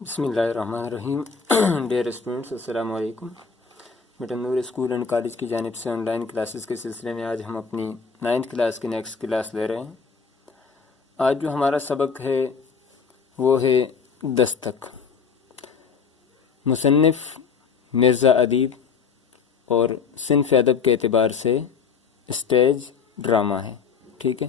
بسم اللہ الرحمن الرحیم۔ ڈیئر اسٹوڈنٹس، السلام علیکم۔ بیٹا نور اسکول اینڈ کالج کی جانب سے آن لائن کلاسز کے سلسلے میں آج ہم اپنی 9th کلاس کی نیکسٹ کلاس لے رہے ہیں۔ آج جو ہمارا سبق ہے وہ ہے دستک۔ مصنف مرزا ادیب اور صنف ادب کے اعتبار سے اسٹیج ڈرامہ ہے، ٹھیک ہے۔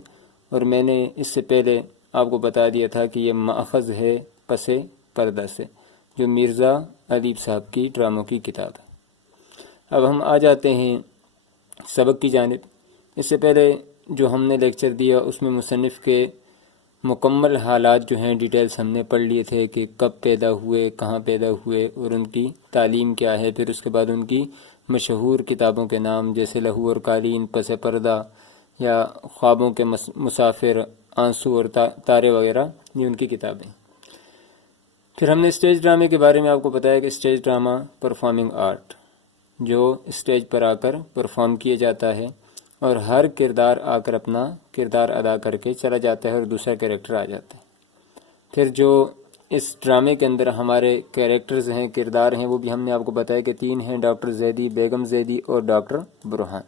اور میں نے اس سے پہلے آپ کو بتا دیا تھا کہ یہ ماخذ ہے پس پردہ سے، جو مرزا ادیب صاحب کی ڈراموں کی کتاب ہے۔ اب ہم آ جاتے ہیں سبق کی جانب۔ اس سے پہلے جو ہم نے لیکچر دیا اس میں مصنف کے مکمل حالات جو ہیں ڈیٹیلز ہم نے پڑھ لیے تھے کہ کب پیدا ہوئے، کہاں پیدا ہوئے اور ان کی تعلیم کیا ہے۔ پھر اس کے بعد ان کی مشہور کتابوں کے نام جیسے لہو اور قالین، پس پردہ یا خوابوں کے مسافر، آنسو اور تارے وغیرہ، یہ ان کی کتابیں۔ پھر ہم نے اسٹیج ڈرامے کے بارے میں آپ کو بتایا کہ اسٹیج ڈرامہ پرفارمنگ آرٹ، جو اسٹیج پر آ کر پرفارم کیا جاتا ہے اور ہر کردار آ کر اپنا کردار ادا کر کے چلا جاتا ہے اور دوسرا کریکٹر آ جاتا ہے۔ پھر جو اس ڈرامے کے اندر ہمارے کریکٹرز ہیں، کردار ہیں، وہ بھی ہم نے آپ کو بتایا کہ 3 ہیں، ڈاکٹر زیدی، بیگم زیدی اور ڈاکٹر برہان۔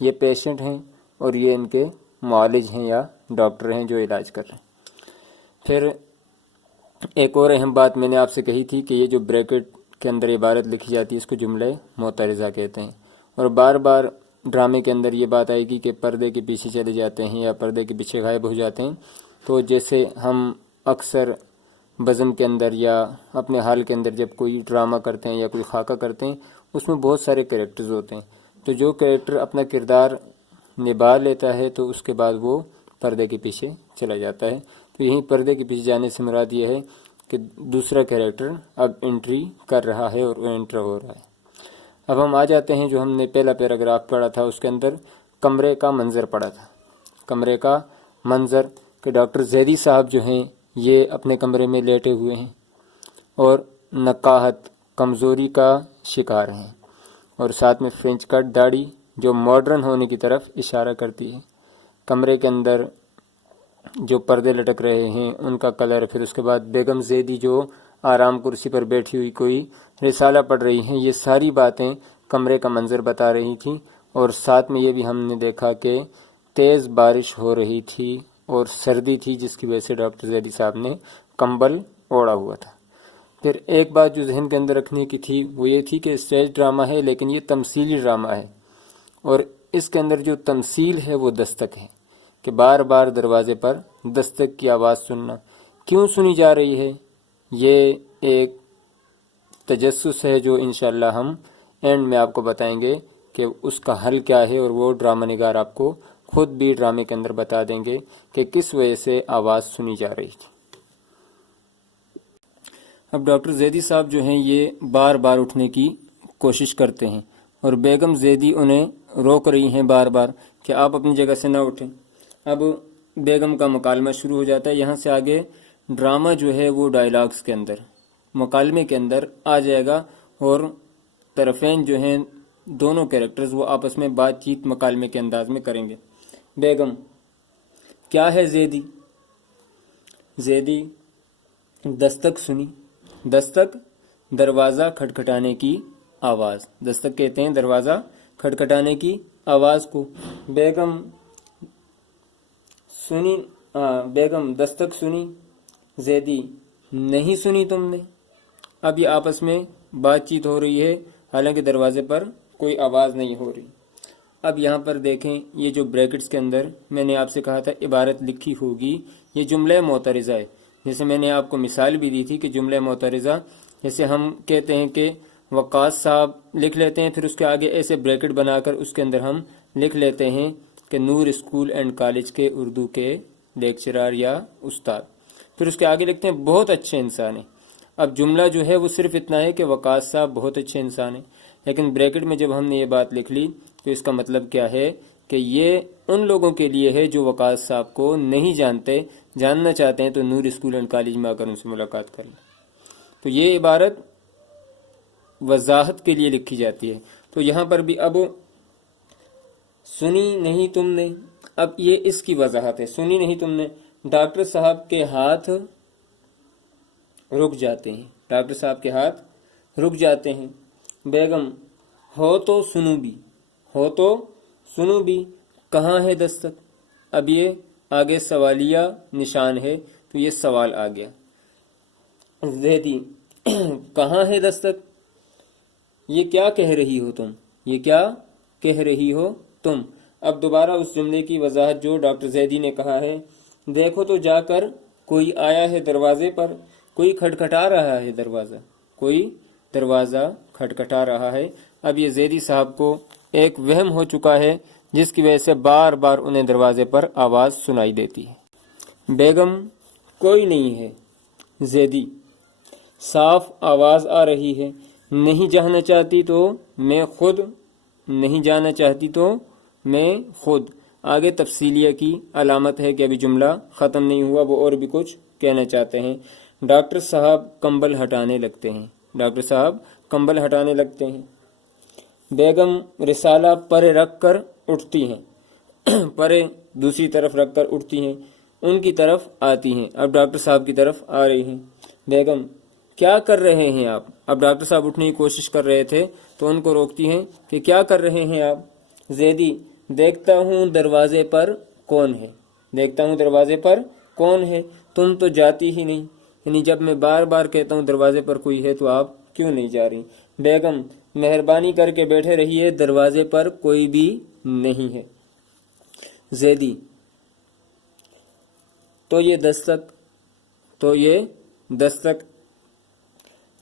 یہ پیشنٹ ہیں اور یہ ان کے معالج ہیں یا ڈاکٹر ہیں جو علاج کر رہے ہیں۔ پھر ایک اور اہم بات میں نے آپ سے کہی تھی کہ یہ جو بریکٹ کے اندر عبارت لکھی جاتی ہے اس کو جملہ معترضہ کہتے ہیں، اور بار بار ڈرامے کے اندر یہ بات آئے گی کہ پردے کے پیچھے چلے جاتے ہیں یا پردے کے پیچھے غائب ہو جاتے ہیں۔ تو جیسے ہم اکثر بزم کے اندر یا اپنے حال کے اندر جب کوئی ڈرامہ کرتے ہیں یا کوئی خاکہ کرتے ہیں، اس میں بہت سارے کریکٹرز ہوتے ہیں، تو جو کریکٹر اپنا کردار نبھا لیتا ہے تو اس کے بعد وہ پردے کے پیچھے چلا جاتا ہے۔ تو یہیں پردے کے پیچھے جانے سے مراد یہ ہے کہ دوسرا کریکٹر اب انٹری کر رہا ہے اور وہ انٹر ہو رہا ہے۔ اب ہم آ جاتے ہیں جو ہم نے پہلا پیراگراف پڑھا تھا، اس کے اندر کمرے کا منظر پڑھا تھا۔ کمرے کا منظر کہ ڈاکٹر زیدی صاحب جو ہیں یہ اپنے کمرے میں لیٹے ہوئے ہیں اور نقاہت، کمزوری کا شکار ہیں، اور ساتھ میں فرینچ کٹ داڑھی جو ماڈرن ہونے کی طرف اشارہ کرتی ہے۔ کمرے کے اندر جو پردے لٹک رہے ہیں ان کا کلر، پھر اس کے بعد بیگم زیدی جو آرام کرسی پر بیٹھی ہوئی کوئی رسالہ پڑھ رہی ہیں، یہ ساری باتیں کمرے کا منظر بتا رہی تھیں۔ اور ساتھ میں یہ بھی ہم نے دیکھا کہ تیز بارش ہو رہی تھی اور سردی تھی جس کی وجہ سے ڈاکٹر زیدی صاحب نے کمبل اوڑھا ہوا تھا۔ پھر ایک بات جو ذہن کے اندر رکھنے کی تھی وہ یہ تھی کہ اسٹیج ڈرامہ ہے لیکن یہ تمثیلی ڈرامہ ہے، اور اس کے اندر جو تمثیل ہے وہ دستک ہے، کہ بار بار دروازے پر دستک کی آواز سننا۔ کیوں سنی جا رہی ہے؟ یہ ایک تجسس ہے جو انشاءاللہ ہم اینڈ میں آپ کو بتائیں گے کہ اس کا حل کیا ہے، اور وہ ڈرامہ نگار آپ کو خود بھی ڈرامے کے اندر بتا دیں گے کہ کس وجہ سے آواز سنی جا رہی تھی۔ اب ڈاکٹر زیدی صاحب جو ہیں یہ بار بار اٹھنے کی کوشش کرتے ہیں اور بیگم زیدی انہیں روک رہی ہیں بار بار کہ آپ اپنی جگہ سے نہ اٹھیں۔ اب بیگم کا مکالمہ شروع ہو جاتا ہے۔ یہاں سے آگے ڈرامہ جو ہے وہ ڈائلاگز کے اندر، مکالمے کے اندر آ جائے گا، اور طرفین جو ہیں دونوں کریکٹرز وہ آپس میں بات چیت مکالمے کے انداز میں کریں گے۔ بیگم: کیا ہے زیدی؟ زیدی: دستک سنی؟ دستک دروازہ کھٹکھٹانے کی آواز، دستک کہتے ہیں دروازہ کھٹکھٹانے کی آواز کو۔ بیگم: سنی؟ بیگم: دستک سنی؟ زیدی: نہیں سنی تم نے؟ اب یہ آپس میں بات چیت ہو رہی ہے حالانکہ دروازے پر کوئی آواز نہیں ہو رہی۔ اب یہاں پر دیکھیں یہ جو بریکٹس کے اندر میں نے آپ سے کہا تھا عبارت لکھی ہوگی، یہ جملہ معترضہ ہے۔ جیسے میں نے آپ کو مثال بھی دی تھی کہ جملہ معترضہ، جیسے ہم کہتے ہیں کہ وقاص صاحب لکھ لیتے ہیں، پھر اس کے آگے ایسے بریکٹ بنا کر اس کے اندر ہم لکھ لیتے ہیں کہ نور اسکول اینڈ کالج کے اردو کے لیکچرار یا استاد، پھر اس کے آگے لکھتے ہیں بہت اچھے انسان ہیں۔ اب جملہ جو ہے وہ صرف اتنا ہے کہ وقاص صاحب بہت اچھے انسان ہیں، لیکن بریکٹ میں جب ہم نے یہ بات لکھ لی تو اس کا مطلب کیا ہے کہ یہ ان لوگوں کے لیے ہے جو وقاص صاحب کو نہیں جانتے، جاننا چاہتے ہیں تو نور اسکول اینڈ کالج میں آ کر ان سے ملاقات کر لیں۔ تو یہ عبارت وضاحت کے لیے لکھی جاتی ہے۔ تو یہاں پر بھی اب سنی نہیں تم نے، اب یہ اس کی وضاحت ہے۔ سنی نہیں تم نے، ڈاکٹر صاحب کے ہاتھ رک جاتے ہیں، ڈاکٹر صاحب کے ہاتھ رک جاتے ہیں۔ بیگم ہو تو سنو بھی، ہو تو سنو بھی، کہاں ہے دستک؟ اب یہ آگے سوالیہ نشان ہے تو یہ سوال آ گیا۔ زیدی کہاں ہے دستک؟ یہ کیا کہہ رہی ہو تم، یہ کیا کہہ رہی ہو تم؟ اب دوبارہ اس جملے کی وضاحت جو ڈاکٹر زیدی نے کہا ہے، دیکھو تو جا کر کوئی آیا ہے دروازے پر، کوئی کھٹکھٹا رہا ہے دروازہ، کوئی دروازہ کھٹکھٹا رہا ہے۔ اب یہ زیدی صاحب کو ایک وہم ہو چکا ہے جس کی وجہ سے بار بار انہیں دروازے پر آواز سنائی دیتی ہے۔ بیگم کوئی نہیں ہے۔ زیدی صاف آواز آ رہی ہے، نہیں جانا چاہتی تو میں خود، نہیں جانا چاہتی تو میں خود۔ آگے تفصیلیہ کی علامت ہے کہ ابھی جملہ ختم نہیں ہوا، وہ اور بھی کچھ کہنا چاہتے ہیں۔ ڈاکٹر صاحب کمبل ہٹانے لگتے ہیں، ڈاکٹر صاحب کمبل ہٹانے لگتے ہیں۔ بیگم رسالہ پرے رکھ کر اٹھتی ہیں، پرے دوسری طرف رکھ کر اٹھتی ہیں، ان کی طرف آتی ہیں، اب ڈاکٹر صاحب کی طرف آ رہی ہیں۔ بیگم کیا کر رہے ہیں آپ؟ اب ڈاکٹر صاحب اٹھنے کی کوشش کر رہے تھے تو ان کو روکتی ہیں کہ کیا کر رہے ہیں آپ؟ زیدی دیکھتا ہوں دروازے پر کون ہے، دیکھتا ہوں دروازے پر کون ہے، تم تو جاتی ہی نہیں، یعنی جب میں بار بار کہتا ہوں دروازے پر کوئی ہے تو آپ کیوں نہیں جا رہی؟ بیگم مہربانی کر کے بیٹھے رہیے، دروازے پر کوئی بھی نہیں ہے۔ زیدی تو یہ دستک، تو یہ دستک۔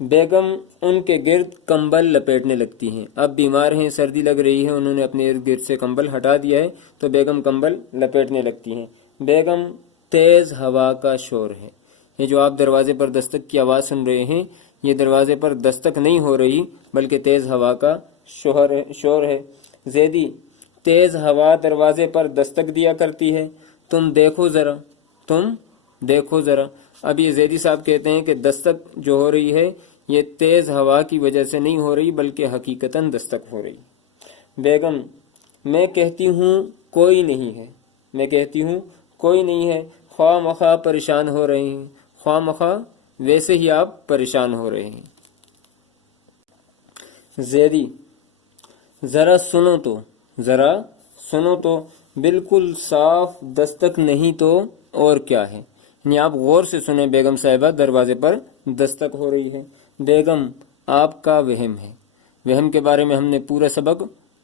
بیگم ان کے گرد کمبل لپیٹنے لگتی ہیں، اب بیمار ہیں، سردی لگ رہی ہے، انہوں نے اپنے ارد گرد سے کمبل ہٹا دیا ہے تو بیگم کمبل لپیٹنے لگتی ہیں۔ بیگم تیز ہوا کا شور ہے، یہ جو آپ دروازے پر دستک کی آواز سن رہے ہیں یہ دروازے پر دستک نہیں ہو رہی بلکہ تیز ہوا کا شور ہے۔ زیدی تیز ہوا دروازے پر دستک دیا کرتی ہے، تم دیکھو ذرا، تم دیکھو ذرا۔ اب یہ زیدی صاحب کہتے ہیں کہ دستک جو ہو رہی ہے یہ تیز ہوا کی وجہ سے نہیں ہو رہی بلکہ حقیقتاً دستک ہو رہی۔ بیگم میں کہتی ہوں کوئی نہیں ہے، میں کہتی ہوں کوئی نہیں ہے، خواہ مخواہ پریشان ہو رہے ہیں، خواہ مخواہ ویسے ہی آپ پریشان ہو رہے ہیں۔ زیدی ذرا سنو تو، ذرا سنو تو، بالکل صاف دستک نہیں تو اور کیا ہے؟ یعنی آپ غور سے سنیں بیگم صاحبہ، دروازے پر دستک ہو رہی ہے۔ بیگم آپ کا وہم ہے، وہم کے بارے میں ہم نے پورا سبق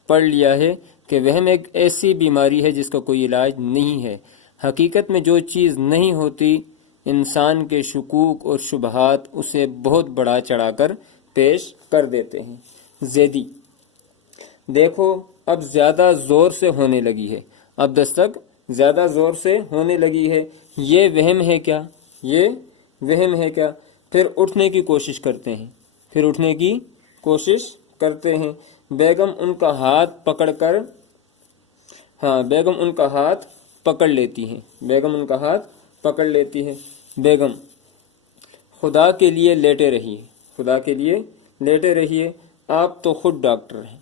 پڑھ لیا ہے کہ وہم ایک ایسی بیماری ہے جس کا کوئی علاج نہیں ہے۔ حقیقت میں جو چیز نہیں ہوتی انسان کے شکوک اور شبہات اسے بہت بڑا چڑھا کر پیش کر دیتے ہیں۔ زیدی دیکھو اب زیادہ زور سے ہونے لگی ہے، اب دستک زیادہ زور سے ہونے لگی ہے، یہ وہم ہے کیا؟ یہ وہم ہے کیا؟ پھر اٹھنے کی کوشش کرتے ہیں، پھر اٹھنے کی کوشش کرتے ہیں۔ بیگم ان کا ہاتھ پکڑ کر، بیگم ان کا ہاتھ پکڑ لیتی ہیں، بیگم ان کا ہاتھ پکڑ لیتی ہے۔ بیگم خدا کے لیے لیٹے رہیے، خدا کے لیے لیٹے رہیے، آپ تو خود ڈاکٹر ہیں۔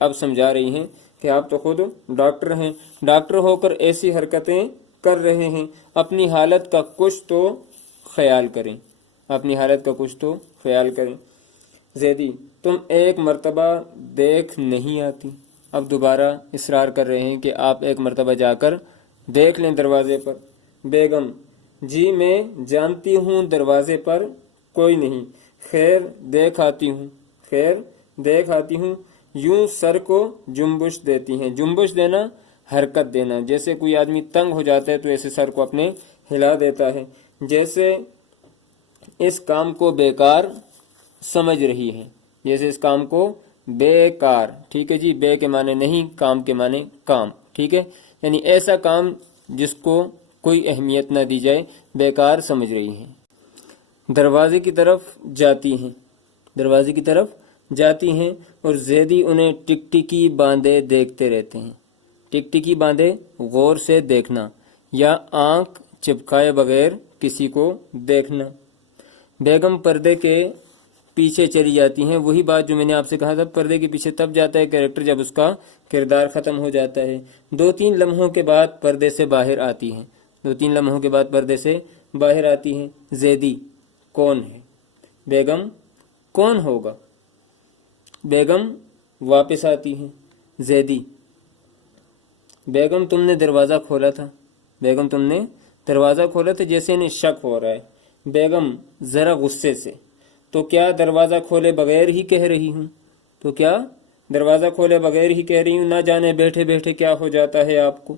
اب سمجھا رہی ہیں کہ آپ تو خود ڈاکٹر ہیں، ڈاکٹر ہو کر ایسی حرکتیں کر رہے ہیں، اپنی حالت کا کچھ تو خیال کریں، اپنی حالت کا کچھ تو خیال کریں۔ زیدی تم ایک مرتبہ دیکھ نہیں آتی؟ اب دوبارہ اصرار کر رہے ہیں کہ آپ ایک مرتبہ جا کر دیکھ لیں دروازے پر۔ بیگم جی میں جانتی ہوں دروازے پر کوئی نہیں، خیر دیکھ آتی ہوں، خیر دیکھ آتی ہوں۔ یوں سر کو جنبش دیتی ہیں، جنبش دینا حرکت دینا، جیسے کوئی آدمی تنگ ہو جاتا ہے تو ایسے سر کو اپنے ہلا دیتا ہے، جیسے اس کام کو بیکار سمجھ رہی ہے، جیسے اس کام کو بیکار، ٹھیک ہے جی، بے کے معنی نہیں، کام کے معنی کام، ٹھیک ہے، یعنی ایسا کام جس کو کوئی اہمیت نہ دی جائے بیکار سمجھ رہی ہیں۔ دروازے کی طرف جاتی ہیں، دروازے کی طرف جاتی ہیں اور زیدی انہیں ٹکٹکی باندھے دیکھتے رہتے ہیں۔ ٹکٹکی باندھے غور سے دیکھنا یا آنکھ چپکائے بغیر کسی کو دیکھنا۔ بیگم پردے کے پیچھے چلی جاتی ہیں، وہی بات جو میں نے آپ سے کہا تھا، پردے کے پیچھے تب جاتا ہے کریکٹر جب اس کا کردار ختم ہو جاتا ہے۔ 2-3 لمحوں کے بعد پردے سے باہر آتی ہیں، 2-3 لمحوں کے بعد پردے سے باہر آتی ہیں۔ زیدی کون ہے؟ بیگم کون ہوگا؟ بیگم واپس آتی ہیں۔ زیدی بیگم تم نے دروازہ کھولا تھا، بیگم تم نے دروازہ کھولا تھا، جیسے انہیں شک ہو رہا ہے۔ بیگم ذرا غصے سے، تو کیا دروازہ کھولے بغیر ہی کہہ رہی ہوں، تو کیا دروازہ کھولے بغیر ہی کہہ رہی ہوں، نہ جانے بیٹھے بیٹھے کیا ہو جاتا ہے آپ کو۔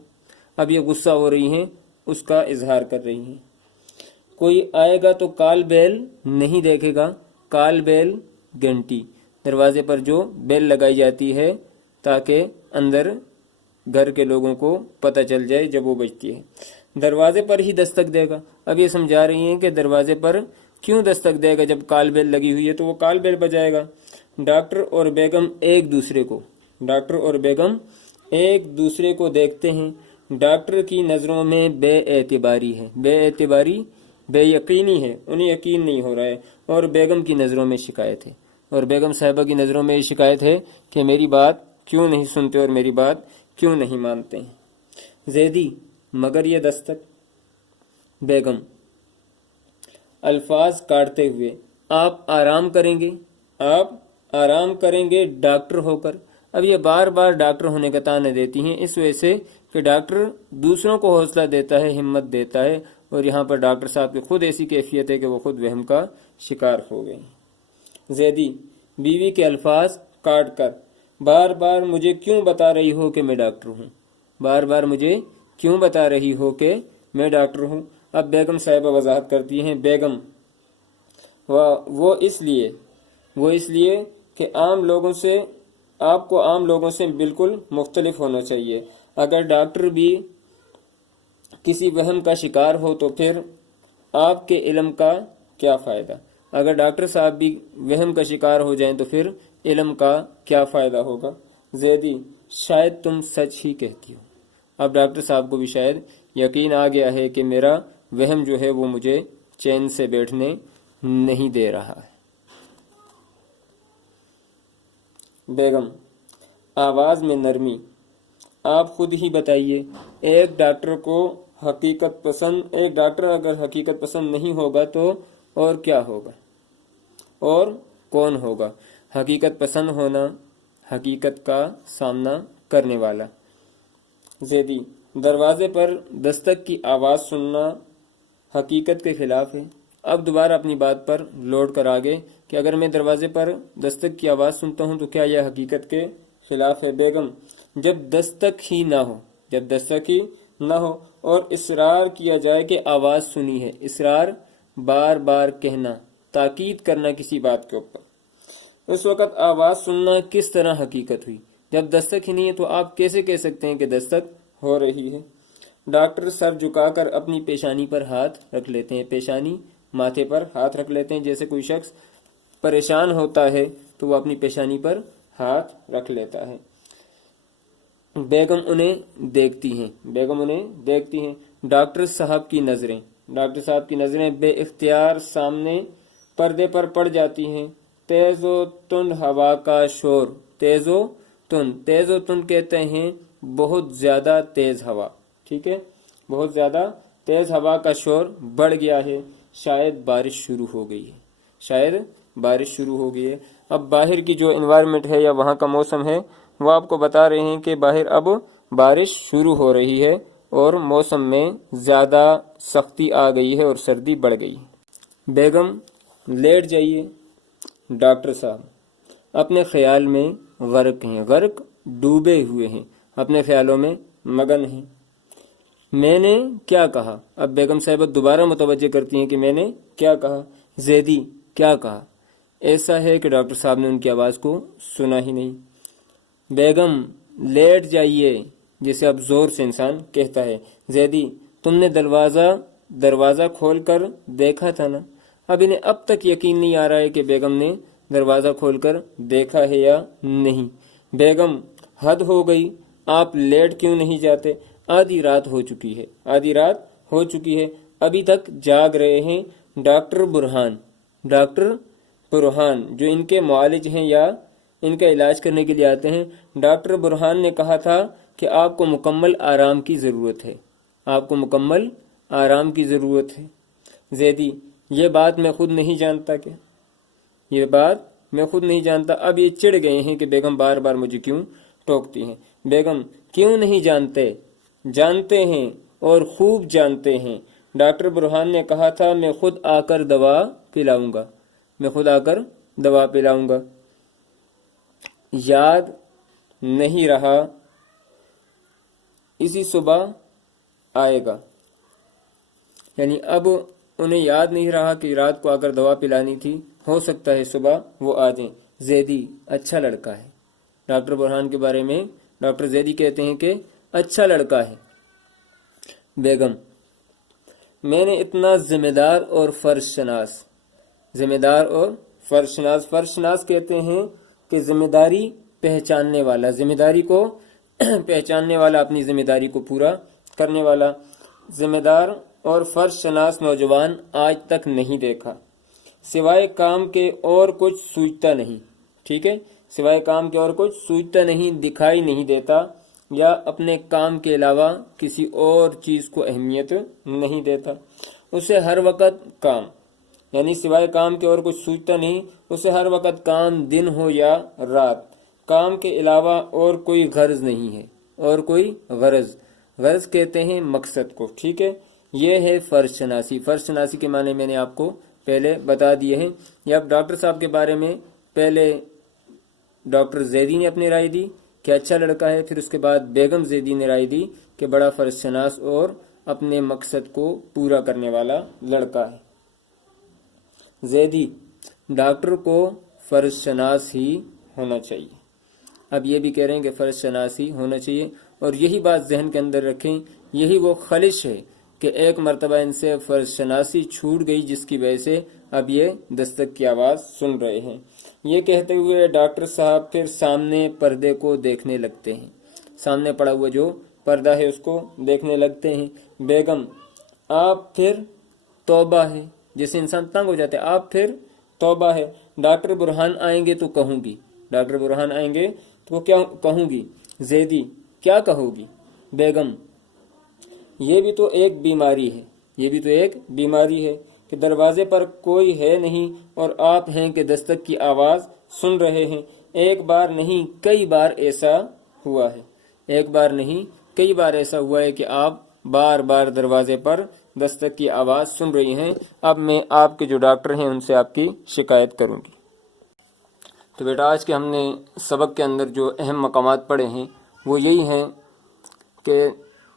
اب یہ غصہ ہو رہی ہیں، اس کا اظہار کر رہی ہیں۔ کوئی آئے گا تو کال بیل نہیں دیکھے گا، کال بیل گھنٹی، دروازے پر جو بیل لگائی جاتی ہے تاکہ اندر گھر کے لوگوں کو پتہ چل جائے جب وہ بجتی ہے۔ دروازے پر ہی دستک دے گا۔ اب یہ سمجھا رہی ہیں کہ دروازے پر کیوں دستک دے گا، جب کال بیل لگی ہوئی ہے تو وہ کال بیل بجائے گا۔ ڈاکٹر اور بیگم ایک دوسرے کو دیکھتے ہیں۔ ڈاکٹر کی نظروں میں بے اعتباری ہے، بے اعتباری بے یقینی ہے، انہیں یقین نہیں ہو رہا ہے، اور بیگم کی نظروں میں شکایت ہے، اور بیگم صاحبہ کی نظروں میں یہ شکایت ہے کہ میری بات کیوں نہیں سنتے اور میری بات کیوں نہیں مانتے ہیں۔ زیدی مگر یہ دستک۔ بیگم الفاظ کاٹتے ہوئے، آپ آرام کریں گے، آپ آرام کریں گے ڈاکٹر ہو کر۔ اب یہ بار بار ڈاکٹر ہونے کا طعنہ دیتی ہیں، اس وجہ سے کہ ڈاکٹر دوسروں کو حوصلہ دیتا ہے، ہمت دیتا ہے، اور یہاں پر ڈاکٹر صاحب کی خود ایسی کیفیت ہے کہ وہ خود وہم کا شکار ہو گئے۔ زیدی بیوی کے الفاظ کاٹ کر، بار بار مجھے کیوں بتا رہی ہو کہ میں ڈاکٹر ہوں، بار بار مجھے کیوں بتا رہی ہو کہ میں ڈاکٹر ہوں۔ اب بیگم صاحبہ وضاحت کرتی ہیں، بیگم وہ اس لیے کہ آپ کو عام لوگوں سے بالکل مختلف ہونا چاہیے۔ اگر ڈاکٹر بھی کسی وہم کا شکار ہو تو پھر آپ کے علم کا کیا فائدہ؟ اگر ڈاکٹر صاحب بھی وہم کا شکار ہو جائیں تو پھر علم کا کیا فائدہ ہوگا؟ زیدی شاید تم سچ ہی کہتی ہو۔ اب ڈاکٹر صاحب کو بھی شاید یقین آ گیا ہے کہ میرا وہم جو ہے وہ مجھے چین سے بیٹھنے نہیں دے رہا ہے۔ بیگم آواز میں نرمی، آپ خود ہی بتائیے، ایک ڈاکٹر اگر حقیقت پسند نہیں ہوگا تو اور کیا ہوگا، اور کون ہوگا حقیقت پسند ہونا، حقیقت کا سامنا کرنے والا۔ زیدی دروازے پر دستک کی آواز سننا حقیقت کے خلاف ہے۔ اب دوبارہ اپنی بات پر لوٹ کر آگے کہ اگر میں دروازے پر دستک کی آواز سنتا ہوں تو کیا یہ حقیقت کے خلاف ہے؟ بیگم جب دستک ہی نہ ہو اور اصرار کیا جائے کہ آواز سنی ہے، اصرار بار بار کہنا، تاکید کرنا کسی بات کے اوپر، اس وقت آواز سننا کس طرح حقیقت ہوئی؟ جب دستک ہی نہیں ہے تو آپ کیسے کہہ سکتے ہیں کہ دستک ہو رہی ہے؟ ڈاکٹر سر جھکا کر اپنی پیشانی پر ہاتھ رکھ لیتے ہیں، پیشانی ماتھے پر ہاتھ رکھ لیتے ہیں، جیسے کوئی شخص پریشان ہوتا ہے تو وہ اپنی پیشانی پر ہاتھ رکھ لیتا ہے۔ بیگم انہیں دیکھتی ہیں، ڈاکٹر صاحب کی نظریں بے اختیار سامنے پردے پر پڑ جاتی ہیں۔ تیز و تند ہوا کا شور، تیز و تند کہتے ہیں بہت زیادہ تیز ہوا، ٹھیک ہے، بہت زیادہ تیز ہوا کا شور بڑھ گیا ہے، شاید بارش شروع ہو گئی ہے۔ اب باہر کی جو انوائرمنٹ ہے یا وہاں کا موسم ہے وہ آپ کو بتا رہے ہیں کہ باہر اب بارش شروع ہو رہی ہے اور موسم میں زیادہ سختی آ گئی ہے اور سردی بڑھ گئی ہے۔ بیگم لیٹ جائیے، ڈاکٹر صاحب اپنے خیال میں غرق ڈوبے ہوئے ہیں، اپنے خیالوں میں مگن ہیں۔ میں نے کیا کہا؟ اب بیگم صاحبہ دوبارہ متوجہ کرتی ہیں کہ میں نے کیا کہا۔ زیدی کیا کہا؟ ایسا ہے کہ ڈاکٹر صاحب نے ان کی آواز کو سنا ہی نہیں۔ بیگم لیٹ جائیے، جیسے اب زور سے انسان کہتا ہے۔ زیدی تم نے دروازہ کھول کر دیکھا تھا نا؟ اب انہیں اب تک یقین نہیں آ رہا ہے کہ بیگم نے دروازہ کھول کر دیکھا ہے یا نہیں۔ بیگم حد ہو گئی، آپ لیٹ کیوں نہیں جاتے؟ آدھی رات ہو چکی ہے، ابھی تک جاگ رہے ہیں۔ ڈاکٹر برہان جو ان کے معالج ہیں یا ان کا علاج کرنے کے لیے آتے ہیں، ڈاکٹر برہان نے کہا تھا کہ آپ کو مکمل آرام کی ضرورت ہے۔ زیدی یہ بات میں خود نہیں جانتا کہ یہ بات میں خود نہیں جانتا۔ اب یہ چڑ گئے ہیں کہ بیگم بار بار مجھے کیوں ٹوکتی ہیں۔ بیگم: کیوں نہیں جانتے؟ جانتے ہیں اور خوب جانتے ہیں۔ ڈاکٹر برہان نے کہا تھا میں خود آ کر دوا پلاؤں گا، میں خود آ کر دوا پلاؤں گا۔ یاد نہیں رہا، اسی صبح آئے گا۔ یعنی اب انہیں یاد نہیں رہا کہ رات کو آ کر دوا پلانی تھی، ہو سکتا ہے صبح وہ آ جائیں۔ زیدی: اچھا لڑکا ہے۔ ڈاکٹر برہان کے بارے میں ڈاکٹر زیدی کہتے ہیں کہ اچھا لڑکا ہے۔ بیگم: میں نے اتنا ذمہ دار اور فرض شناس، ذمہ دار اور فرض شناس، فرض شناس کہتے ہیں کہ ذمہ داری پہچاننے والا، ذمہ داری کو پہچاننے والا، اپنی ذمہ داری کو پورا کرنے والا۔ ذمہ دار اور فرض شناس نوجوان آج تک نہیں دیکھا، سوائے کام کے اور کچھ سوچتا نہیں۔ ٹھیک ہے، سوائے کام کے اور کچھ سوچتا نہیں، دکھائی نہیں دیتا، یا اپنے کام کے علاوہ کسی اور چیز کو اہمیت نہیں دیتا۔ اسے ہر وقت کام، یعنی سوائے کام کے اور کچھ سوچتا نہیں، اسے ہر وقت کام، دن ہو یا رات، کام کے علاوہ اور کوئی غرض نہیں ہے، اور کوئی غرض، غرض کہتے ہیں مقصد کو۔ ٹھیک ہے، یہ ہے فرض شناسی۔ فرض شناسی کے معنی میں نے آپ کو پہلے بتا دیے ہیں۔ یہ اب ڈاکٹر صاحب کے بارے میں پہلے ڈاکٹر زیدی نے اپنی رائے دی کہ اچھا لڑکا ہے، پھر اس کے بعد بیگم زیدی نے رائے دی کہ بڑا فرض شناس اور اپنے مقصد کو پورا کرنے والا لڑکا ہے۔ زیدی: ڈاکٹر کو فرض شناس ہی ہونا چاہیے۔ اب یہ بھی کہہ رہے ہیں کہ فرض شناس ہی ہونا چاہیے، اور یہی بات ذہن کے اندر رکھیں، یہی وہ خلش ہے کہ ایک مرتبہ ان سے فرض شناسی چھوٹ گئی، جس کی وجہ سے اب یہ دستک کی آواز سن رہے ہیں۔ یہ کہتے ہوئے ڈاکٹر صاحب پھر سامنے پردے کو دیکھنے لگتے ہیں، سامنے پڑا ہوا جو پردہ ہے اس کو دیکھنے لگتے ہیں۔ بیگم: آپ پھر توبہ ہے، جیسے انسان تنگ ہو جاتے ہیں، آپ پھر توبہ ہے۔ ڈاکٹر برہان آئیں گے تو کہوں گی، ڈاکٹر برہان آئیں گے تو کیا کہوں گی؟ زیدی: کیا کہو گی؟ بیگم: یہ بھی تو ایک بیماری ہے، یہ بھی تو ایک بیماری ہے کہ دروازے پر کوئی ہے نہیں اور آپ ہیں کہ دستک کی آواز سن رہے ہیں۔ ایک بار نہیں کئی بار ایسا ہوا ہے، ایک بار نہیں کئی بار ایسا ہوا ہے کہ آپ بار بار دروازے پر دستک کی آواز سن رہی ہیں۔ اب میں آپ کے جو ڈاکٹر ہیں ان سے آپ کی شکایت کروں گی۔ تو بیٹا آج کے ہم نے سبق کے اندر جو اہم مقامات پڑھے ہیں وہ یہی ہیں کہ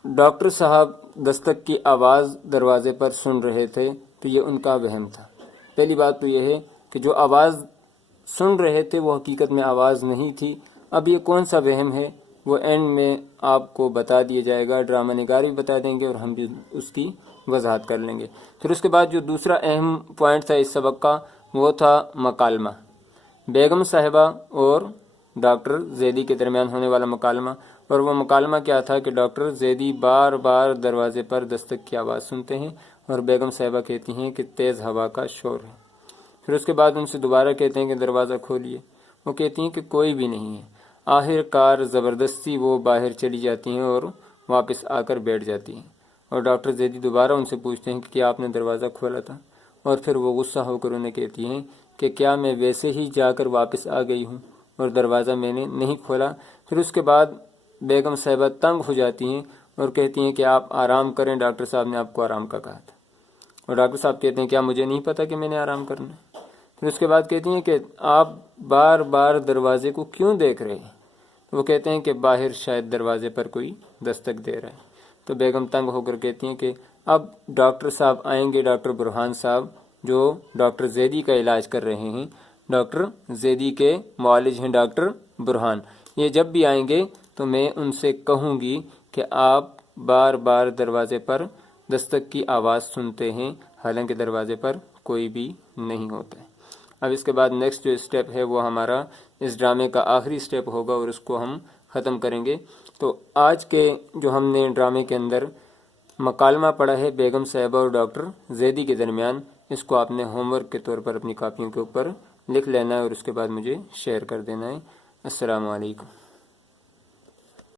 ڈاکٹر صاحب دستک کی آواز دروازے پر سن رہے تھے تو یہ ان کا وہم تھا۔ پہلی بات تو یہ ہے کہ جو آواز سن رہے تھے وہ حقیقت میں آواز نہیں تھی۔ اب یہ کون سا وہم ہے وہ اینڈ میں آپ کو بتا دیا جائے گا، ڈرامہ نگار بھی بتا دیں گے اور ہم بھی اس کی وضاحت کر لیں گے۔ پھر اس کے بعد جو دوسرا اہم پوائنٹ تھا اس سبق کا وہ تھا مکالمہ، بیگم صاحبہ اور ڈاکٹر زیدی کے درمیان ہونے والا مکالمہ۔ اور وہ مکالمہ کیا تھا کہ ڈاکٹر زیدی بار بار دروازے پر دستک کی آواز سنتے ہیں اور بیگم صاحبہ کہتی ہیں کہ تیز ہوا کا شور ہے۔ پھر اس کے بعد ان سے دوبارہ کہتے ہیں کہ دروازہ کھولیے، وہ کہتی ہیں کہ کوئی بھی نہیں ہے۔ آخر کار زبردستی وہ باہر چلی جاتی ہیں اور واپس آ کر بیٹھ جاتی ہیں، اور ڈاکٹر زیدی دوبارہ ان سے پوچھتے ہیں کہ کیا آپ نے دروازہ کھولا تھا، اور پھر وہ غصہ ہو کر انہیں کہتی ہیں کہ کیا میں ویسے ہی جا کر واپس آ گئی ہوں اور دروازہ میں نے نہیں کھولا۔ پھر اس کے بعد بیگم صاحبہ تنگ ہو جاتی ہیں اور کہتی ہیں کہ آپ آرام کریں، ڈاکٹر صاحب نے آپ کو آرام کا کہا تھا، اور ڈاکٹر صاحب کہتے ہیں کیا مجھے نہیں پتا کہ میں نے آرام کرنا ہے۔ پھر اس کے بعد کہتی ہیں کہ آپ بار بار دروازے کو کیوں دیکھ رہے ہیں؟ وہ کہتے ہیں کہ باہر شاید دروازے پر کوئی دستک دے رہا ہے۔ تو بیگم تنگ ہو کر کہتی ہیں کہ اب ڈاکٹر صاحب آئیں گے، ڈاکٹر برہان صاحب جو ڈاکٹر زیدی کا علاج کر رہے ہیں، ڈاکٹر زیدی کے معالج ہیں ڈاکٹر برہان، یہ جب بھی آئیں گے تو میں ان سے کہوں گی کہ آپ بار بار دروازے پر دستک کی آواز سنتے ہیں حالانکہ دروازے پر کوئی بھی نہیں ہوتا ہے۔ اب اس کے بعد نیکسٹ جو اسٹیپ ہے وہ ہمارا اس ڈرامے کا آخری اسٹیپ ہوگا اور اس کو ہم ختم کریں گے۔ تو آج کے جو ہم نے ڈرامے کے اندر مکالمہ پڑھا ہے بیگم صاحبہ اور ڈاکٹر زیدی کے درمیان، اس کو آپ نے ہوم ورک کے طور پر اپنی کاپیوں کے اوپر لکھ لینا ہے اور اس کے بعد مجھے شیئر کر دینا ہے۔ السلام علیکم۔